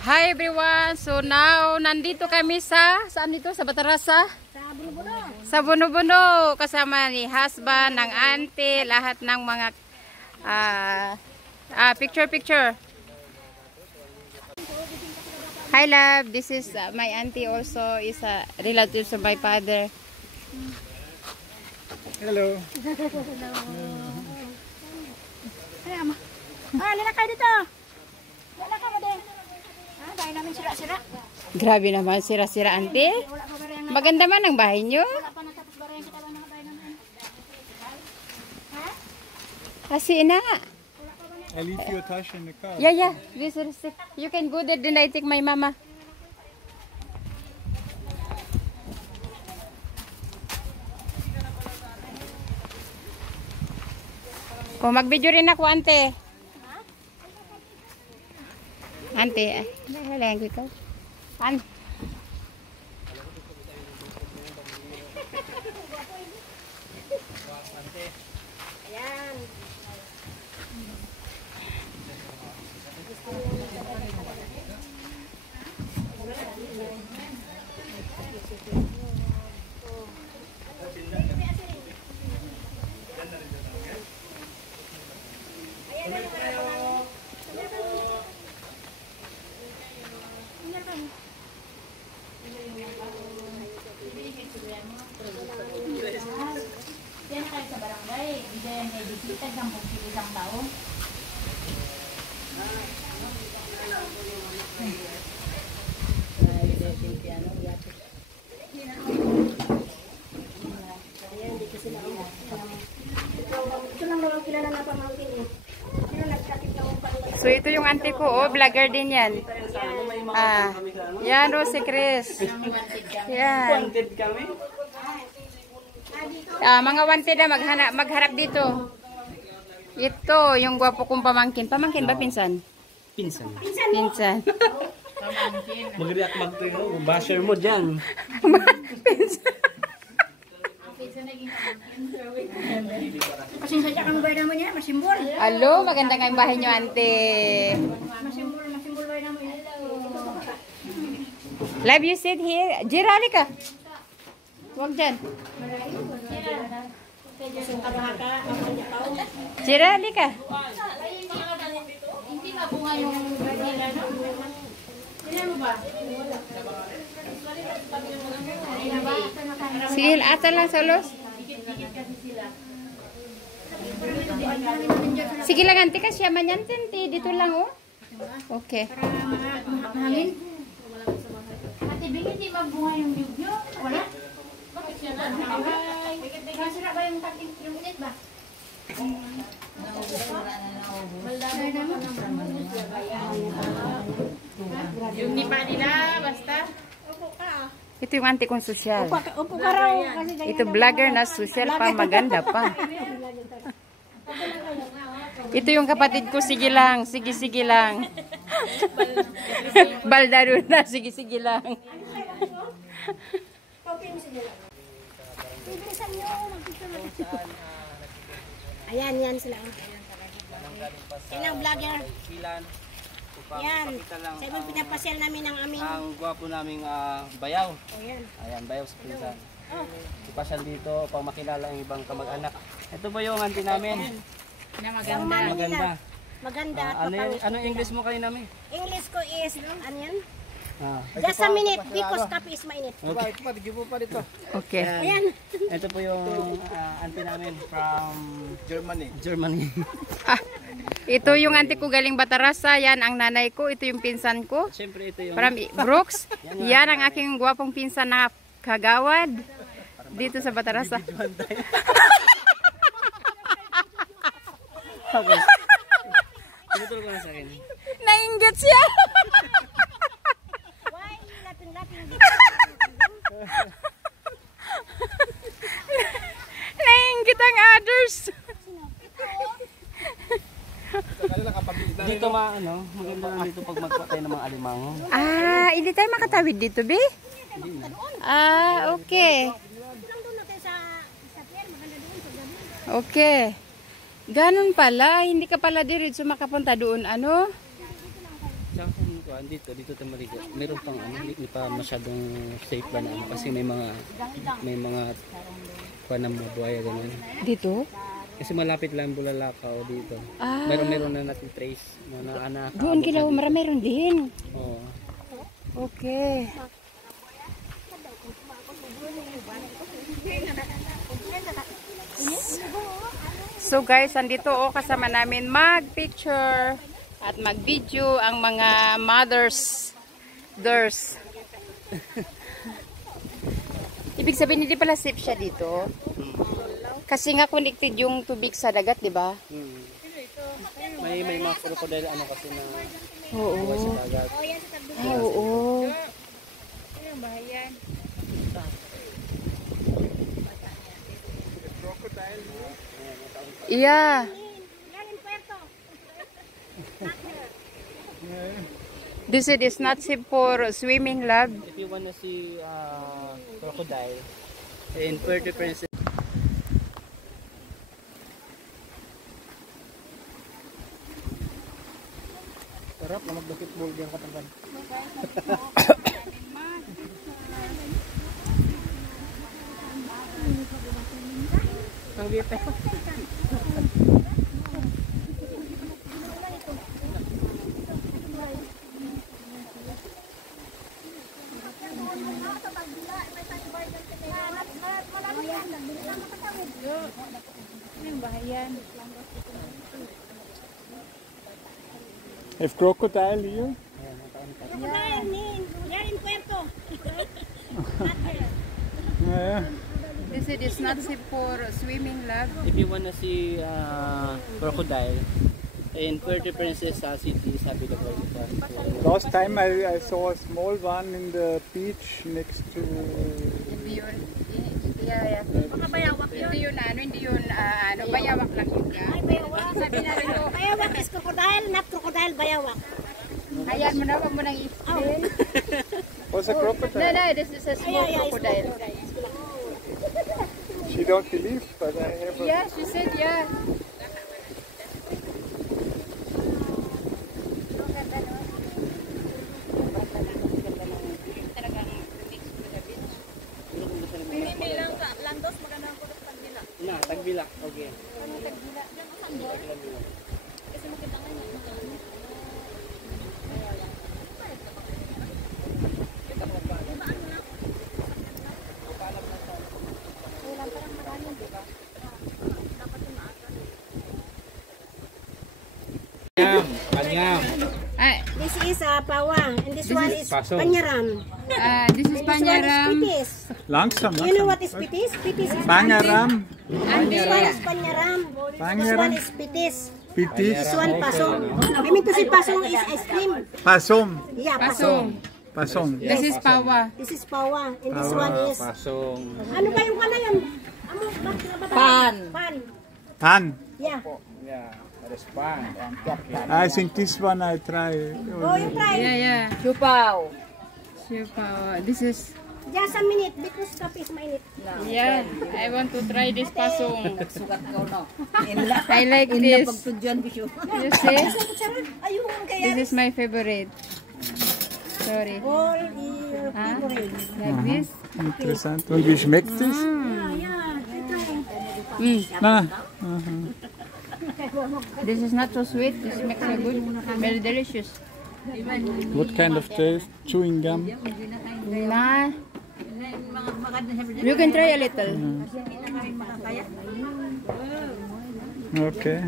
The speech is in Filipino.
Hi everyone! So now, nandito kami saan dito? Sa Batarasa? Sa Buno-Buno. Sa Buno-Buno. Kasama ni husband, ng auntie, lahat ng mga picture. Hi love, this is my auntie also is a relative of my father. Hello. Ay, ama. Lila kayo dito. Lila ka ba din? Bahay namin sira-sira. Grabe naman, sira-sira auntie. Wala pa barayang na. Maganda man ang bahay nyo. Wala pa natapos barayang kita lang bahay namin. Ha? Kasi na. I leave you a touch in the car. Yeah. This is it. You can go there, then I take my mama. Oh, mag-video rin ako, ante. Ante, halang ko ikaw. Ayan. Yan kayo sa barangay. Bigayan may bisita ng isang taon. Ito lang naman kilala na pamangkin eh. Sino nagkatip na umpang. So, ito yung auntie ko. Oh, vlogger din yan. Yan, oh, si Chris. Yan. Wanted kami. Mga wanted na magharap dito. Ito, yung gwapo kong pamangkin. Pamangkin ba, pinsan? Pinsan. Pinsan. Mag-react mag-to basher mo dyan. Pasensya siya kang bayad naman niya. Masimbol. Alo, maganda nga yung bahay nyo, ante. Masimbol bayad naman niya. Love, you sit here. Jira, ka. Huwag dyan. Jira, ka. Hindi na bunga yung nila, no? Sila mo ba? Sige, ata lang solos. Sige lang, ante, kasi yaman yan, ante. Dito lang, oh. Okay. Hangin. Ate, bigyan di magbunga yung biyog nyo? Wala? Bakit siya na? Masira ba yung taking yung init ba? Yung nipa nila, basta. Ito yung auntie kong sosyal. Upo ka raw. Ito vlogger na sosyal pa, maganda pa. Ito yung kapatid ko, sige lang, sige lang. Baldaro na, sige lang. Ayan, yan sila. Yan ang vlogger. Yan. Sabi pinapasyal namin ang aming... Ang gwapo naming bayaw. Ayan. Ayan, bayaw sa pinsan. Ipasyal dito pang makilala ang ibang kamag-anak. Ito ba yung auntie namin? Na Ang mami nila. maganda. Maganda at Ano English mo kayo namin? English ko is, ano yan? Ah. Just a minute because coffee is mainit. Okay. Ayan. Ito po yung auntie namin from Germany. Germany. Ito yung auntie ko galing Batarasa, yan ang nanay ko, ito yung pinsan ko. Siyempre ito yung Brooks, yan ang aking gwapong pinsan na kagawad dito sa Batarasa. Okay. Tinutulog ko na sa akin. Nainggit siya. Why? Lapin-lapin. Nainggit ang others. Dito maganda lang dito pag magpatay ng mga alimango. Hindi tayo makatawid dito, be? Okay. Okay. Ganun pala, hindi ka pala diretso makapunta doon, ano? dito tayo maligo. Meron pang hindi pa masyadong safe ba na kasi may mga panambubuhay ganun. Dito? Kasi malapit lang Bulalakaw dito. Meron na natin trace na anak. Doon kila Umara meron din. Oo. Okay. So guys, andito kasama namin mag-picture at mag-video ang mga mothers. Ibig sabihin hindi pala safe siya dito. Kasi nga connected yung tubig sa dagat, di ba? May mga crocodile kasi na Oo. buhay sa dagat. Oo. Yeah. This is not safe for swimming, love. If you wanna see crocodile in Puerto Princesa. Sarap na mag-basketball diyan katamban. Ang gita. Have crocodile here? Yeah. This is not safe for swimming, love. If you wanna see crocodile in Puerto Princesa City, is available. Last time I saw a small one in the beach next to. Yeah. Hindi yun, bayawak lang yun. Sabi na rin ko, Bayawak is crocodile, not crocodile, bayawak. hayaan mo na, wag mo nang i-explain. Was a crocodile? No, this is a small crocodile. She don't believe, but I have a. Yeah, she said yeah. Na, Tagbila. Okay. This is Pawang, and this one is Panyaram. This is This one is Panyaram. Pitis. Langsam, You know what is Pitis? Pitis is Pangaram. This one is Panyaram. This one is Pitis. Pitis. This one Pasong. I mean to say Pasong is ice cream. Pasom. Yeah, Pasong. Pasong. This is Pawa. This is Pawang, and this one is... Pasong. Ano ba yung kana yun? Pan. Pan. Pan. Yeah. I think this one I try. Oh, you try. Yeah. Chupaw. This is, Just a minute because coffee is mainit. yeah, I want to try this pasong. I like this. You see? Ayun, kaya. This is my favorite. Sorry. All your Huh? favorite. Like this? Interessant. Und wie schmeckt es? Yeah, try. Na, This is not so sweet. This makes so good. Very delicious. what kind of taste? Chewing gum? Nah. You can try a little. Okay.